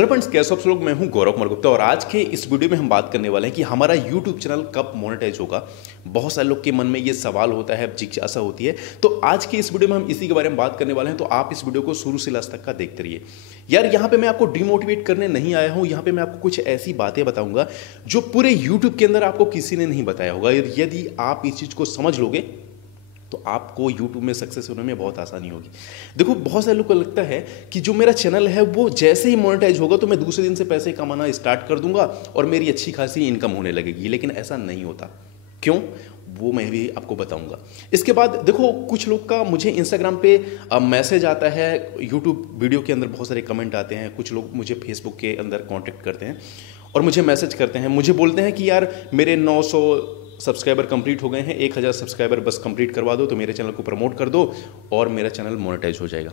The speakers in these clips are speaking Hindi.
हेलो फ्रेंड्स, कैसे आप लोग। मैं हूं गौरव कुमार गुप्ता और आज के इस वीडियो में हम बात करने वाले हैं कि हमारा यूट्यूब चैनल कब मोनेटाइज होगा। बहुत सारे लोग के मन में ये सवाल होता है, जिज्ञासा होती है। तो आज की इस वीडियो में हम इसी के बारे में बात करने वाले हैं। तो आप इस वीडियो को शुरू से लास्ट तक का देखते रहिए। यार, यहाँ पे मैं आपको डिमोटिवेट करने नहीं आया हूँ। यहाँ पे मैं आपको कुछ ऐसी बातें बताऊंगा जो पूरे यूट्यूब के अंदर आपको किसी ने नहीं बताया होगा। यदि आप इस चीज़ को समझ लोगे तो आपको YouTube में सक्सेस होने में बहुत आसानी होगी। देखो, बहुत सारे लोगों को लगता है कि जो मेरा चैनल है वो जैसे ही मोनेटाइज होगा तो मैं दूसरे दिन से पैसे कमाना स्टार्ट कर दूंगा और मेरी अच्छी खासी इनकम होने लगेगी। लेकिन ऐसा नहीं होता। क्यों, वो मैं भी आपको बताऊंगा। इसके बाद देखो, कुछ लोग का मुझे इंस्टाग्राम पे मैसेज आता है, यूट्यूब वीडियो के अंदर बहुत सारे कमेंट आते हैं। कुछ लोग मुझे फेसबुक के अंदर कॉन्टेक्ट करते हैं और मुझे मैसेज करते हैं, मुझे बोलते हैं कि यार मेरे 900 सब्सक्राइबर कंप्लीट हो गए हैं, 1000 सब्सक्राइबर बस कंप्लीट करवा दो तो मेरे चैनल को प्रमोट कर दो और मेरा चैनल मोनेटाइज हो जाएगा।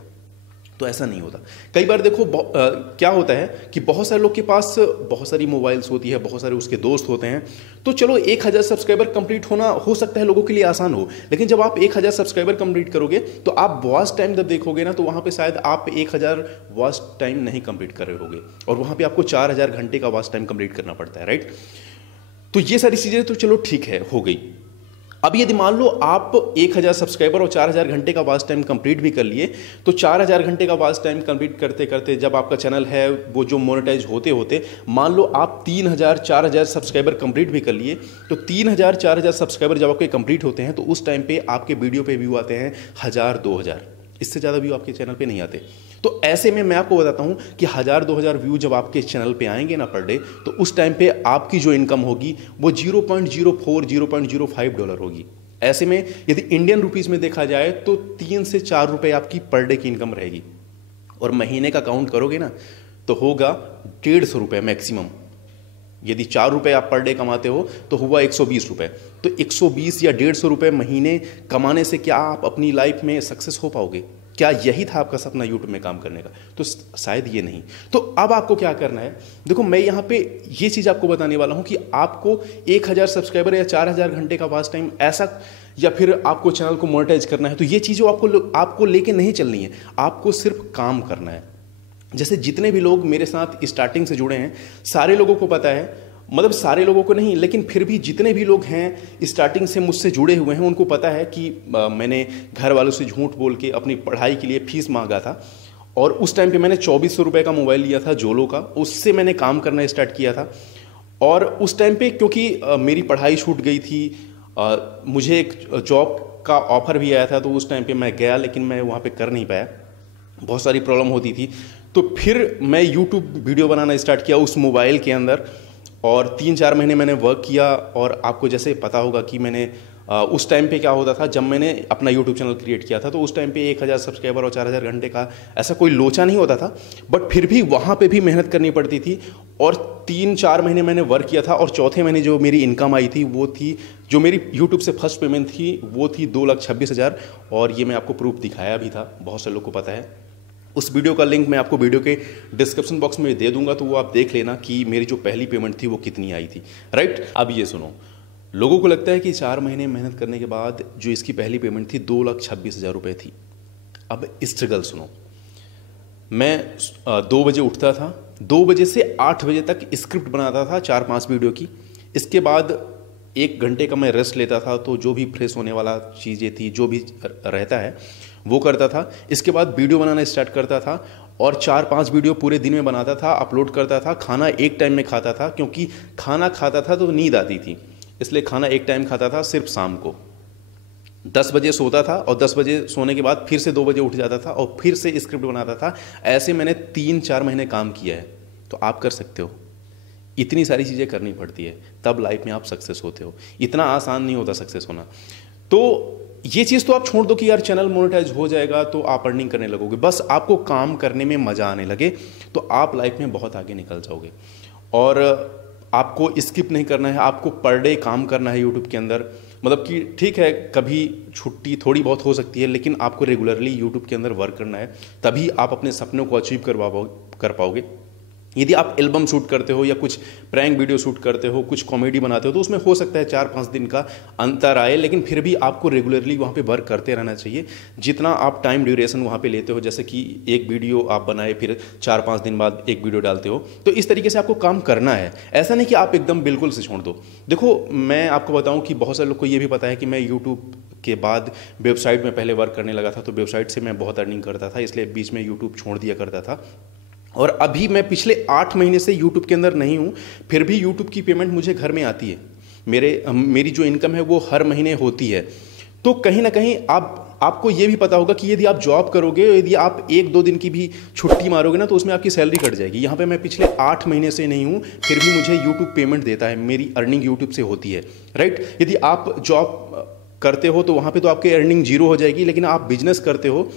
तो ऐसा नहीं होता। कई बार देखो क्या होता है कि बहुत सारे लोग के पास बहुत सारी मोबाइल्स होती है, बहुत सारे उसके दोस्त होते हैं। तो चलो 1000 सब्सक्राइबर कंप्लीट होना हो सकता है लोगों के लिए आसान हो, लेकिन जब आप 1000 सब्सक्राइबर कंप्लीट करोगे तो आप वॉच टाइम जब देखोगे ना, तो वहाँ पे शायद आप 1000 वॉच टाइम नहीं कंप्लीट कर रहे होगे और वहाँ पे आपको 4000 घंटे का वॉच टाइम कंप्लीट करना पड़ता है, राइट। तो ये सारी चीज़ें तो चलो ठीक है, हो गई। अब यदि मान लो आप 1000 सब्सक्राइबर और 4000 घंटे का वॉच टाइम कंप्लीट भी कर लिए, तो 4000 घंटे का वॉच टाइम कंप्लीट करते करते जब आपका चैनल है वो जो मोनेटाइज होते होते मान लो आप 3000 4000 सब्सक्राइबर कंप्लीट भी कर लिए, तो 3000 4000 सब्सक्राइबर जब आपके कंप्लीट होते हैं तो उस टाइम पे आपके वीडियो पे व्यू आते हैं 1000 2000, इससे ज़्यादा व्यू आपके चैनल पे नहीं आते। तो ऐसे में मैं आपको बताता हूं कि 1000 2000 व्यू जब आपके चैनल पे आएंगे ना पर डे, तो उस टाइम पे आपकी जो इनकम होगी वो 0.04 0.05 डॉलर होगी। ऐसे में यदि इंडियन रुपीस में देखा जाए तो 3 से 4 रुपए आपकी पर डे की इनकम रहेगी और महीने का काउंट करोगे ना तो होगा 150 रुपये मैक्सिमम। यदि 4 रुपये आप पर डे कमाते हो तो हुआ 120 रुपये। तो 120 या 150 रुपये महीने कमाने से क्या आप अपनी लाइफ में सक्सेस हो पाओगे? क्या यही था आपका सपना यूट्यूब में काम करने का? तो शायद ये नहीं। तो अब आपको क्या करना है, देखो मैं यहाँ पे ये चीज़ आपको बताने वाला हूँ कि आपको 1000 सब्सक्राइबर या 4000 घंटे का वॉच टाइम ऐसा, या फिर आपको चैनल को मोनेटाइज करना है, तो ये चीज़ें आपको लेके नहीं चलनी है। आपको सिर्फ काम करना है। जैसे जितने भी लोग मेरे साथ स्टार्टिंग से जुड़े हैं, सारे लोगों को पता है, मतलब सारे लोगों को नहीं लेकिन फिर भी जितने भी लोग हैं स्टार्टिंग से मुझसे जुड़े हुए हैं उनको पता है कि मैंने घर वालों से झूठ बोल के अपनी पढ़ाई के लिए फीस मांगा था और उस टाइम पे मैंने 2400 रुपये का मोबाइल लिया था जोलो का, उससे मैंने काम करना स्टार्ट किया था। और उस टाइम पे क्योंकि मेरी पढ़ाई छूट गई थी, मुझे एक जॉब का ऑफर भी आया था, तो उस टाइम पर मैं गया लेकिन मैं वहाँ पर कर नहीं पाया, बहुत सारी प्रॉब्लम होती थी। तो फिर मैं यूट्यूब वीडियो बनाना स्टार्ट किया उस मोबाइल के अंदर और 3-4 महीने मैंने वर्क किया। और आपको जैसे पता होगा कि मैंने उस टाइम पे क्या होता था, जब मैंने अपना यूट्यूब चैनल क्रिएट किया था तो उस टाइम पे 1000 सब्सक्राइबर और 4000 घंटे का ऐसा कोई लोचा नहीं होता था, बट फिर भी वहाँ पे भी मेहनत करनी पड़ती थी। और 3-4 महीने मैंने वर्क किया था और चौथे महीने जो मेरी इनकम आई थी वो थी, जो मेरी यूट्यूब से फर्स्ट पेमेंट थी वो थी 2,26,000। और ये मैं आपको प्रूफ दिखाया भी था, बहुत से लोग को पता है। उस वीडियो का लिंक मैं आपको वीडियो के डिस्क्रिप्शन बॉक्स में दे दूंगा, तो वो आप देख लेना कि मेरी जो पहली पेमेंट थी वो कितनी आई थी, राइट। अब ये सुनो, लोगों को लगता है कि 4 महीने मेहनत करने के बाद जो इसकी पहली पेमेंट थी 2,26,000 रुपये थी। अब स्ट्रगल सुनो, मैं 2 बजे उठता था, 2 बजे से 8 बजे तक स्क्रिप्ट बनाता था 4-5 वीडियो की। इसके बाद 1 घंटे का मैं रेस्ट लेता था, तो जो भी फ्रेश होने वाला चीज़ें थी, जो भी रहता है वो करता था। इसके बाद वीडियो बनाना स्टार्ट करता था और 4-5 वीडियो पूरे दिन में बनाता था, अपलोड करता था। खाना एक टाइम में खाता था, क्योंकि खाना खाता था तो नींद आती थी, इसलिए खाना एक टाइम खाता था सिर्फ शाम को। 10 बजे सोता था और 10 बजे सोने के बाद फिर से 2 बजे उठ जाता था और फिर से स्क्रिप्ट बनाता था। ऐसे मैंने 3-4 महीने काम किया है। तो आप कर सकते हो। इतनी सारी चीज़ें करनी पड़ती है, तब लाइफ में आप सक्सेस होते हो। इतना आसान नहीं होता सक्सेस होना। तो ये चीज़ तो आप छोड़ दो कि यार चैनल मोनेटाइज हो जाएगा तो आप अर्निंग करने लगोगे। बस आपको काम करने में मज़ा आने लगे तो आप लाइफ में बहुत आगे निकल जाओगे। और आपको स्किप नहीं करना है, आपको पर डे काम करना है यूट्यूब के अंदर। मतलब कि ठीक है, कभी छुट्टी थोड़ी बहुत हो सकती है, लेकिन आपको रेगुलरली यूट्यूब के अंदर वर्क करना है, तभी आप अपने सपनों को अचीव कर पाओगे। यदि आप एल्बम शूट करते हो या कुछ प्रैंक वीडियो शूट करते हो, कुछ कॉमेडी बनाते हो, तो उसमें हो सकता है 4-5 दिन का अंतर आए, लेकिन फिर भी आपको रेगुलरली वहाँ पे वर्क करते रहना चाहिए। जितना आप टाइम ड्यूरेशन वहाँ पे लेते हो, जैसे कि एक वीडियो आप बनाए फिर 4-5 दिन बाद एक वीडियो डालते हो, तो इस तरीके से आपको काम करना है। ऐसा नहीं कि आप एकदम बिल्कुल से छोड़ दो। देखो, मैं आपको बताऊँ कि बहुत सारे लोग को ये भी पता है कि मैं यूट्यूब के बाद वेबसाइट में पहले वर्क करने लगा था, तो वेबसाइट से मैं बहुत अर्निंग करता था, इसलिए बीच में यूट्यूब छोड़ दिया करता था। और अभी मैं पिछले 8 महीने से यूट्यूब के अंदर नहीं हूँ, फिर भी यूट्यूब की पेमेंट मुझे घर में आती है। मेरी जो इनकम है वो हर महीने होती है। तो कहीं ना कहीं आपको ये भी पता होगा कि यदि आप जॉब करोगे, यदि आप 1-2 दिन की भी छुट्टी मारोगे ना, तो उसमें आपकी सैलरी कट जाएगी। यहाँ पे मैं पिछले 8 महीने से नहीं हूँ, फिर भी मुझे यूट्यूब पेमेंट देता है, मेरी अर्निंग यूट्यूब से होती है, राइट। यदि आप जॉब करते हो तो वहाँ पे तो आपकी अर्निंग जीरो हो जाएगी, लेकिन आप बिजनेस करते हो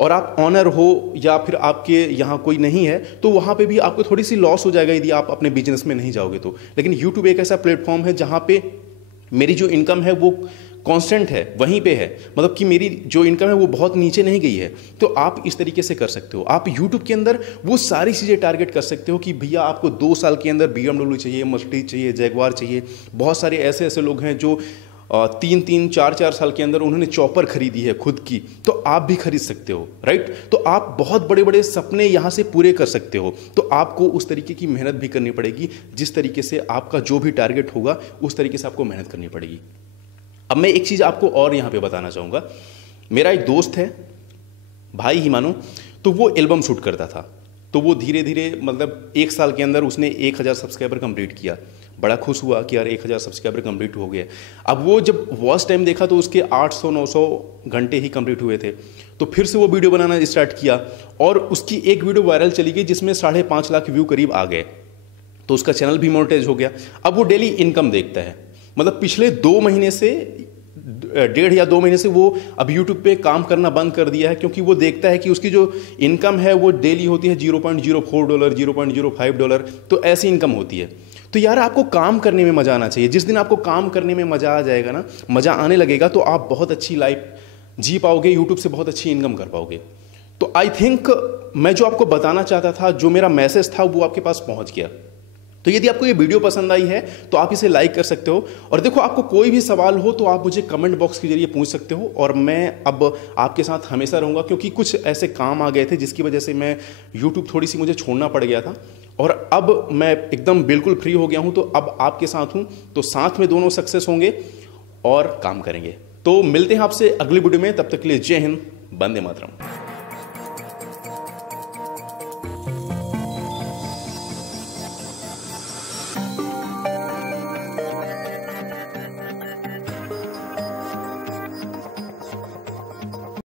और आप ऑनर हो या फिर आपके यहाँ कोई नहीं है, तो वहाँ पे भी आपको थोड़ी सी लॉस हो जाएगा यदि आप अपने बिजनेस में नहीं जाओगे तो। लेकिन यूट्यूब एक ऐसा प्लेटफॉर्म है जहाँ पे मेरी जो इनकम है वो कांस्टेंट है, वहीं पे है, मतलब कि मेरी जो इनकम है वो बहुत नीचे नहीं गई है। तो आप इस तरीके से कर सकते हो। आप यूट्यूब के अंदर वो सारी चीज़ें टारगेट कर सकते हो कि भैया आपको 2 साल के अंदर BMW चाहिए, मर्सिडीज चाहिए, जैगवार चाहिए। बहुत सारे ऐसे लोग हैं जो 3-3, 4-4 साल के अंदर उन्होंने चॉपर खरीदी है खुद की, तो आप भी खरीद सकते हो, राइट। तो आप बहुत बड़े बड़े सपने यहाँ से पूरे कर सकते हो। तो आपको उस तरीके की मेहनत भी करनी पड़ेगी, जिस तरीके से आपका जो भी टारगेट होगा उस तरीके से आपको मेहनत करनी पड़ेगी। अब मैं एक चीज़ आपको और यहाँ पे बताना चाहूँगा। मेरा एक दोस्त है, भाई ही मानो, तो वो एल्बम शूट करता था। तो वो धीरे धीरे, मतलब 1 साल के अंदर उसने 1000 सब्सक्राइबर कंप्लीट किया। बड़ा खुश हुआ कि यार 1000 सब्सक्राइबर कंप्लीट हो गए। अब वो जब वॉच टाइम देखा तो उसके 800-900 घंटे ही कंप्लीट हुए थे। तो फिर से वो वीडियो बनाना स्टार्ट किया और उसकी एक वीडियो वायरल चली गई जिसमें 5.5 लाख व्यू करीब आ गए। तो उसका चैनल भी मोनेटाइज हो गया। अब वो डेली इनकम देखता है, मतलब पिछले 2 महीने से, 1.5 या 2 महीने से वो अब यूट्यूब पे काम करना बंद कर दिया है, क्योंकि वो देखता है कि उसकी जो इनकम है वो डेली होती है $0.04, $0.05। तो ऐसी इनकम होती है। तो यार आपको काम करने में मज़ा आना चाहिए। जिस दिन आपको काम करने में मज़ा आ जाएगा ना, मज़ा आने लगेगा, तो आप बहुत अच्छी लाइफ जी पाओगे, यूट्यूब से बहुत अच्छी इनकम कर पाओगे। तो आई थिंक मैं जो आपको बताना चाहता था, जो मेरा मैसेज था, वो आपके पास पहुंच गया। तो यदि आपको ये वीडियो पसंद आई है तो आप इसे लाइक कर सकते हो। और देखो, आपको कोई भी सवाल हो तो आप मुझे कमेंट बॉक्स के जरिए पूछ सकते हो, और मैं अब आपके साथ हमेशा रहूँगा, क्योंकि कुछ ऐसे काम आ गए थे जिसकी वजह से मैं यूट्यूब थोड़ी सी मुझे छोड़ना पड़ गया था, और अब मैं एकदम बिल्कुल फ्री हो गया हूँ। तो अब आपके साथ हूँ, तो साथ में दोनों सक्सेस होंगे और काम करेंगे। तो मिलते हैं आपसे अगली वीडियो में, तब तक के लिए जय हिंद, वंदे मातरम।